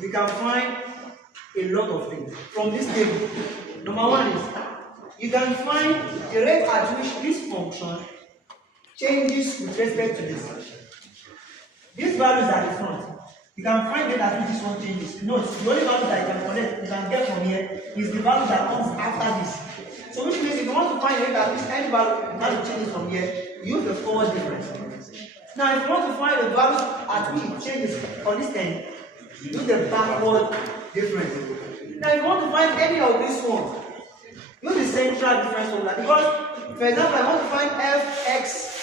we can find a lot of things from this table. Number one is you can find the rate at which this function changes with respect to this. These values are the front. You can find the rate at which this one changes. Note, the only value that you can collect, you can get from here, is the value that comes after this. So which means if you want to find the rate at which any value changes from here, use the forward difference. Now, if you want to find the value at which it changes on this end, use the backward difference. Now, if you want to find any of these ones, use the central difference formula. Because, for example, I want to find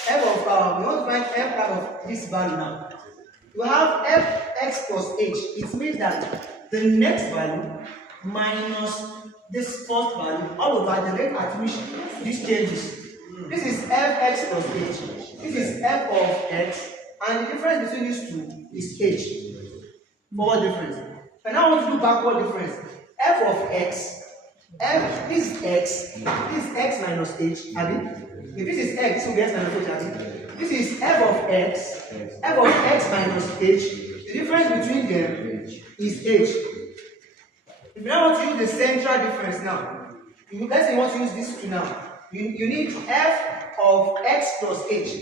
we want to find f of this value now. You have fx plus h. It means that the next value minus this first value all over the rate at which this changes. This is fx plus h. This is f of x, and the difference between these two is h. Forward difference. And now I want to do backward difference. F of x. This is x. This is x minus h. If this is x, this will be x minus h. This is f of x. F of x minus h. The difference between them is h. If you now want to use the central difference now, let's say you want to use this two now. You need f of x plus h.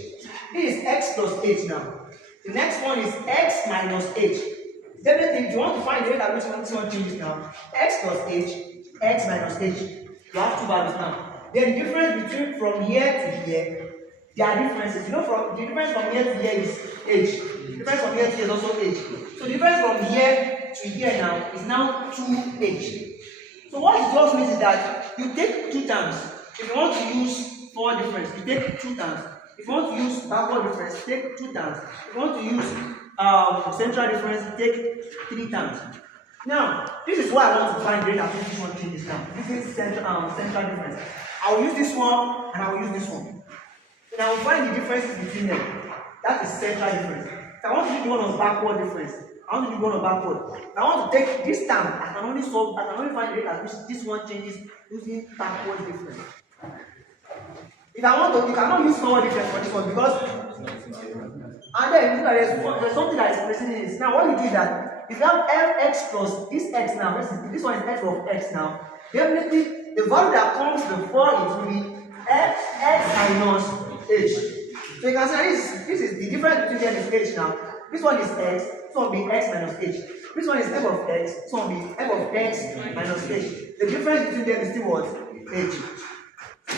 This is x plus h now. The next one is x minus h. Definitely, if you want to find the rate at which this one changes now, x plus h, x minus h. You have two values now. Then the difference between from here to here, there are differences. You know, from the difference from here to here is h. The difference from here to here is also h. So the difference from here to here now is now 2h. So what it just means is that you take two terms. If you want to use forward difference, you take two terms. If you want to use backward difference, take two terms. If you want to use central difference, take three terms. Now, this is why I want to find the rate at which this one changes now. This is central difference. I will use this one and I will use this one. Then I will find the differences between them. That is central difference. So I want to do one of backward difference. I want to do one of backward. I want to take this term. I can only find the rate at which this one changes using backward difference. If I want to, you cannot use forward difference for this one because, and then there's something that is preceding this. Now, what you do is that if you have fx plus this x now, this one is f of x now, definitely the value that comes before it will be fx minus h. So you can say this is the difference between them is h now. This one is x, this one will be x minus h. This one is f of x, this one will be f of x minus h. The difference between them is still what? H.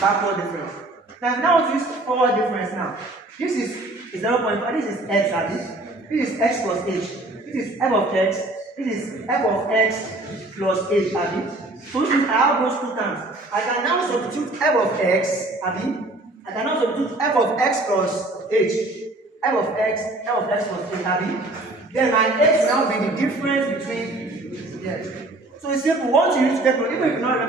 Backward difference. Now to use forward difference now. This is 0.5, this is x, this is x plus h. This is f of x, this is f of x plus h, So which means I have those two terms. I can now substitute f of x, I can now substitute f of x plus h. F of x plus h, Then my h will now be the difference between, yes. So it's simple. Once you reach that, even if you not remember